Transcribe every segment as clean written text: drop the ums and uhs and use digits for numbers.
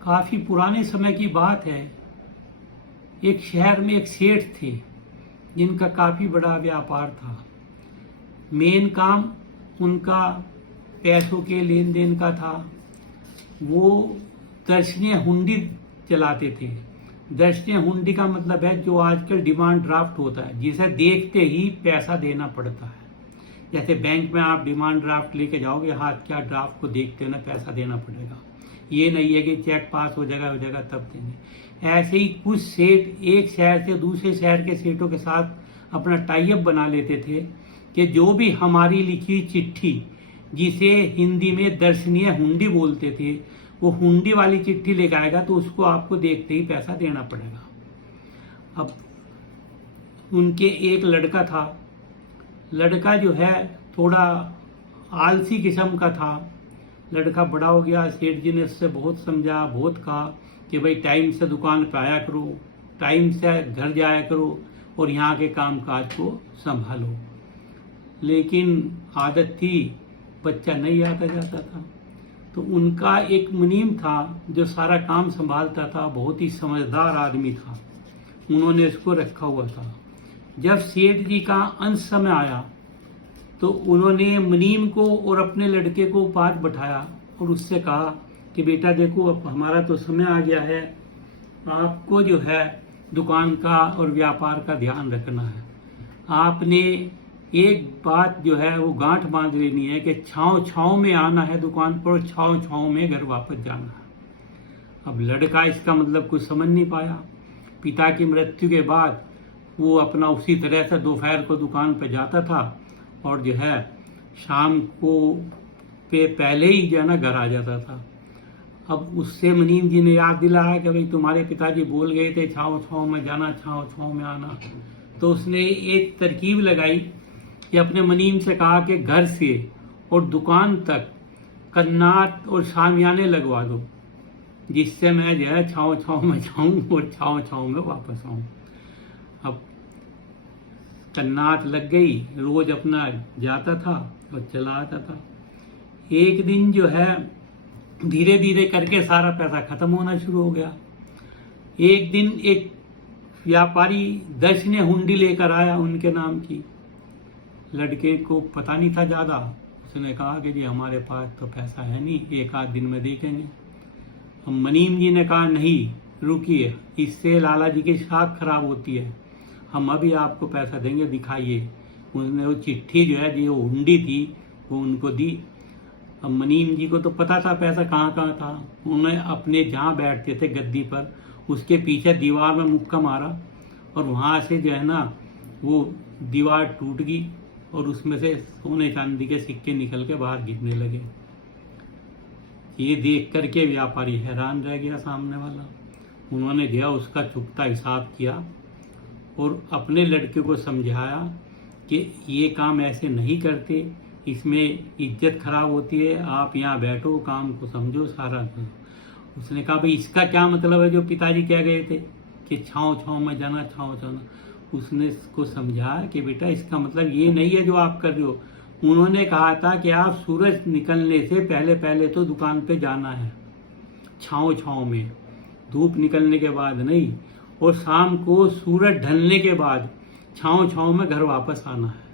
काफ़ी पुराने समय की बात है। एक शहर में एक सेठ थे जिनका काफ़ी बड़ा व्यापार था। मेन काम उनका पैसों के लेन देन का था। वो दर्शनीय हुंडी चलाते थे। दर्शनीय हुंडी का मतलब है जो आजकल डिमांड ड्राफ्ट होता है, जिसे देखते ही पैसा देना पड़ता है। जैसे बैंक में आप डिमांड ड्राफ्ट लेके जाओगे, हाथ क्या ड्राफ्ट को देखते हो ना पैसा देना पड़ेगा। ये नहीं है कि चेक पास हो जाएगा तब देंगे। ऐसे ही कुछ सेठ एक शहर से दूसरे शहर के सेठों के साथ अपना टाई अप बना लेते थे कि जो भी हमारी लिखी चिट्ठी, जिसे हिंदी में दर्शनीय हुंडी बोलते थे, वो हुंडी वाली चिट्ठी लेकर आएगा तो उसको आपको देखते ही पैसा देना पड़ेगा। अब उनके एक लड़का था। लड़का जो है थोड़ा आलसी किस्म का था। लड़का बड़ा हो गया। सेठ जी ने उससे बहुत समझा, बहुत कहा कि भाई टाइम से दुकान पे आया करो, टाइम से घर जाया करो और यहाँ के काम काज को संभालो। लेकिन आदत थी, बच्चा नहीं आता जाता था। तो उनका एक मुनीम था जो सारा काम संभालता था, बहुत ही समझदार आदमी था। उन्होंने इसको रखा हुआ था। जब सेठ जी का अंत समय आया तो उन्होंने मुनीम को और अपने लड़के को पास बैठाया और उससे कहा कि बेटा देखो, अब हमारा तो समय आ गया है, आपको जो है दुकान का और व्यापार का ध्यान रखना है। आपने एक बात जो है वो गांठ बांध लेनी है कि छाँव छाँव में आना है दुकान पर और छाँव छाँव में घर वापस जाना है। अब लड़का इसका मतलब कुछ समझ नहीं पाया। पिता की मृत्यु के बाद वो अपना उसी तरह से दोपहर को दुकान पर जाता था और जो है शाम को पे पहले ही जो है ना घर आ जाता था। अब उससे मुनीम जी ने याद दिलाया कि भाई तुम्हारे पिताजी बोल गए थे छाँव छाँव में जाना, छाँव छाँव में आना। तो उसने एक तरकीब लगाई कि अपने मुनीम से कहा कि घर से और दुकान तक कन्नाट और शामियाने लगवा दो, जिससे मैं जो है छाँव छाँव में जाऊँ और छाँव छाँव में वापस आऊँ। अब कन्नाट लग गई, रोज अपना जाता था और चला आता था। एक दिन जो है धीरे धीरे करके सारा पैसा खत्म होना शुरू हो गया। एक दिन एक व्यापारी दर्शनीय हुंडी लेकर आया उनके नाम की। लड़के को पता नहीं था ज़्यादा। उसने कहा कि जी हमारे पास तो पैसा है नहीं, एक आध दिन में देखेंगे। अब मुनीम जी ने कहा नहीं रुकिए, इससे लाला जी की साख खराब होती है, हम अभी आपको पैसा देंगे, दिखाइए। उसने वो चिट्ठी जो है जो हुंडी थी वो उनको दी। अब मुनीम जी को तो पता था पैसा कहाँ कहाँ था। उन्होंने अपने जहाँ बैठते थे गद्दी पर उसके पीछे दीवार में मुक्का मारा और वहाँ से जो है ना वो दीवार टूट गई और उसमें से सोने चांदी के सिक्के निकल के बाहर गिरने लगे। ये देख करके व्यापारी हैरान रह गया सामने वाला। उन्होंने गया उसका चुकता हिसाब किया और अपने लड़के को समझाया कि ये काम ऐसे नहीं करते, इसमें इज्जत खराब होती है, आप यहाँ बैठो, काम को समझो, सारा करो। उसने कहा भाई इसका क्या मतलब है जो पिताजी कह गए थे कि छाँव छाँव में जाना, छाँव जाना। उसने इसको समझाया कि बेटा इसका मतलब ये नहीं है जो आप कर रहे हो। उन्होंने कहा था कि आप सूरज निकलने से पहले पहले तो दुकान पे जाना है, छाँव छाँव में, धूप निकलने के बाद नहीं, और शाम को सूरज ढलने के बाद छाँव छाँव में घर वापस आना है।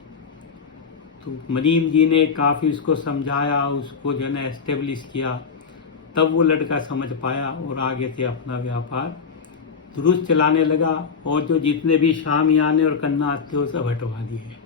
तो मुनीम जी ने काफ़ी उसको समझाया, उसको जो है एस्टेब्लिश किया, तब वो लड़का समझ पाया और आगे से अपना व्यापार दुरुस्त चलाने लगा और जो जितने भी शामियाने और कन्नाट थे वो सब हटवा दिए।